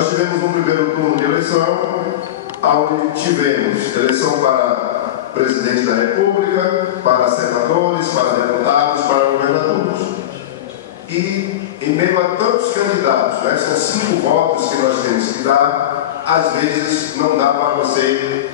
Nós tivemos um primeiro turno de eleição, onde tivemos eleição para presidente da República, para senadores, para deputados, para governadores. E, em meio a tantos candidatos, né, são 5 votos que nós temos que dar, às vezes não dá para você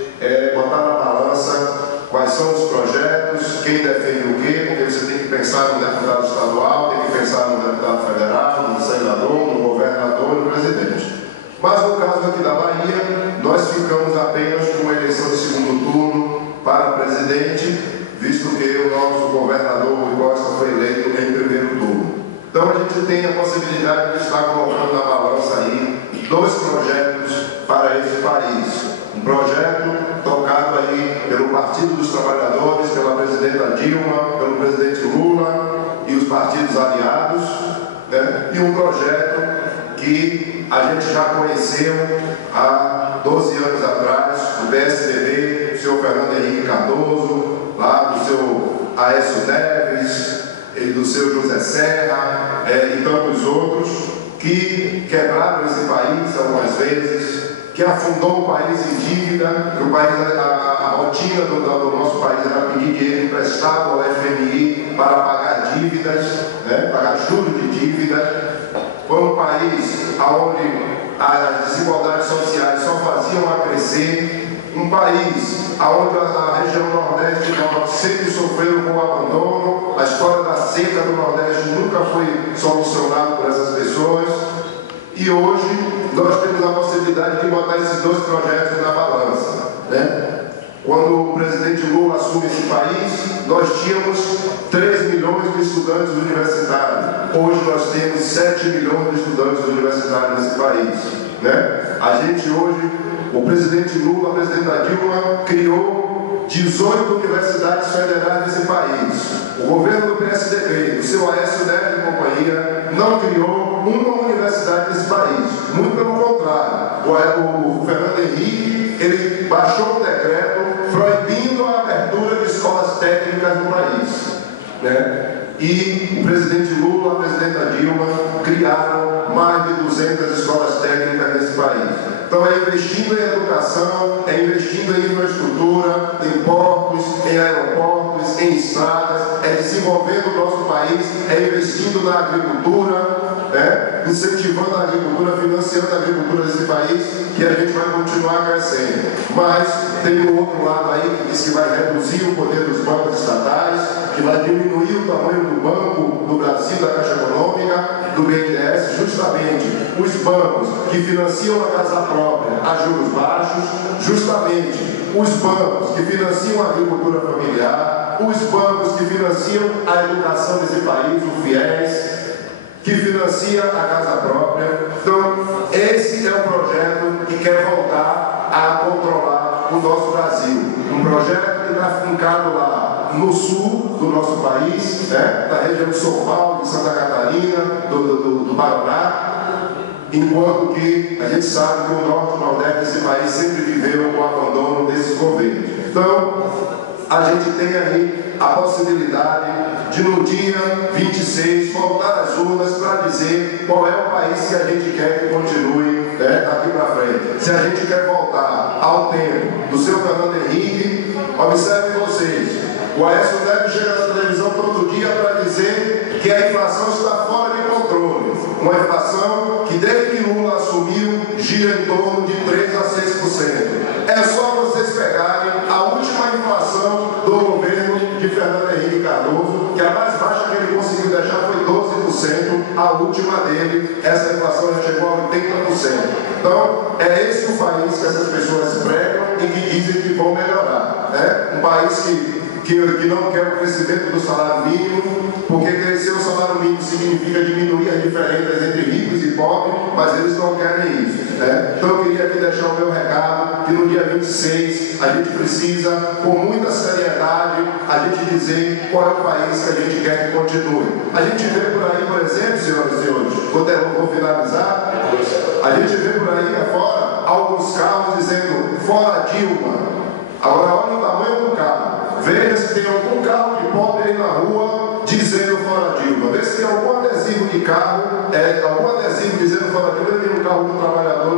botar na balança quais são os projetos, quem defende o quê, porque você tem que pensar no deputado estadual, tem que pensar no deputado federal, no senador, no governador e no presidente. Mas no caso aqui da Bahia, nós ficamos apenas com a eleição de segundo turno para presidente, visto que o nosso governador Rui Costa foi eleito em primeiro turno. Então a gente tem a possibilidade de estar colocando na balança aí 2 projetos para esse país. Um projeto tocado aí pelo Partido dos Trabalhadores, pela presidenta Dilma, pelo presidente Lula e os partidos aliados, né? E um projeto que a gente já conheceu há 12 anos atrás, do PSDB, do senhor Fernando Henrique Cardoso, lá do seu Aécio Neves, e do seu José Serra, e tantos outros, que quebraram esse país algumas vezes, que afundou o país em dívida, que o país, a rotina do nosso país era pedir dinheiro emprestado ao FMI para pagar dívidas, né, pagar juros de dívida. Foi um país onde as desigualdades sociais só faziam a crescer, um país onde a região Nordeste e Norte sempre sofreram com o abandono, a história da seca do Nordeste nunca foi solucionada por essas pessoas, e hoje nós temos a possibilidade de botar esses 2 projetos na balança, né? Quando o presidente Lula assume esse país, nós tínhamos 3 milhões de estudantes universitários. Hoje nós temos 7 milhões de estudantes universitários nesse país, né? A gente hoje, o presidente Lula, a presidenta Dilma, criou 18 universidades federais nesse país. O governo do PSDB, o seu Aécio Neves e companhia, não criou uma universidade nesse país. Muito pelo contrário. O Fernando Henrique, ele baixou um decreto proibindo a abertura de escolas técnicas no país, né? E o presidente Lula, a presidenta Dilma, criaram mais de 200 escolas técnicas nesse país. Então é investindo em educação, é investindo em infraestrutura, em portos, em aeroportos, em estradas, é desenvolvendo o nosso país, é investindo na agricultura, né? Incentivando a agricultura, financiando a agricultura desse país, que a gente vai continuar crescendo. Mas tem um outro lado aí que diz que vai reduzir o poder dos bancos estatais, que vai diminuir o tamanho do banco do Brasil, da Caixa Econômica, do BNDES, justamente os bancos que financiam a casa própria a juros baixos, justamente os bancos que financiam a agricultura familiar, os bancos que financiam a educação desse país, o FIES, que financia a casa própria. Então, esse é o projeto que quer voltar a controlar o nosso Brasil. Um projeto que está fincado lá no sul do nosso país, né, da região de São Paulo, de Santa Catarina, do Paraná, enquanto que a gente sabe que o norte e o nordeste desse país sempre viveram com o abandono desses governos. Então, a gente tem aí a possibilidade de, no dia 26, voltar às urnas para dizer qual é o país que a gente quer que continue, né, daqui para frente. Se a gente quer voltar ao tempo do seu Fernando Henrique, observem vocês, o Aécio Neves chega na televisão todo dia para dizer que a inflação está fora de controle. Uma inflação que, desde que Lula assumiu, gira em torno de 3% a 6%. É só vocês pegarem a última inflação do governo de Fernando Henrique Cardoso, que a mais baixa que ele conseguiu deixar foi 12%, a última dele, essa inflação já chegou a 80%. Então, é esse o país que essas pessoas pregam e que dizem que vão melhorar, né? Um país que não quer o crescimento do salário mínimo, porque crescer o salário mínimo significa diminuir as diferenças entre ricos e pobres, mas eles não querem isso, né? Então eu queria aqui deixar o meu recado, que no dia 26 a gente precisa, com muita seriedade, a gente dizer qual é o país que a gente quer que continue. A gente vê por aí, por exemplo, senhoras e senhores, vou finalizar, a gente vê por aí afora alguns carros dizendo fora Dilma. Agora olha o tamanho do carro. Veja se tem algum carro de pobre aí na rua dizendo fora Dilma. Vê se tem algum adesivo de carro, algum adesivo dizendo fora Dilma. Eu vi um carro do trabalhador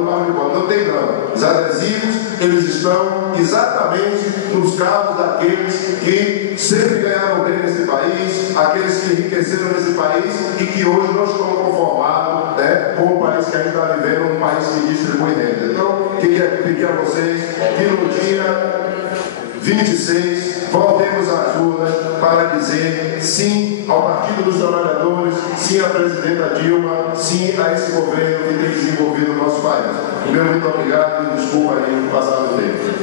eles estão exatamente nos casos daqueles que sempre ganharam bem nesse país, aqueles que enriqueceram nesse país e que hoje não estão conformados, né, com o país que a gente está vivendo, um país que distribui renda. Então, queria pedir a vocês que no dia 26 voltemos às urnas para dizer sim ao Partido dos Trabalhadores, sim à presidenta Dilma, sim a esse governo que tem desenvolvido o nosso país. Meu muito obrigado e desculpa aí o passado tempo.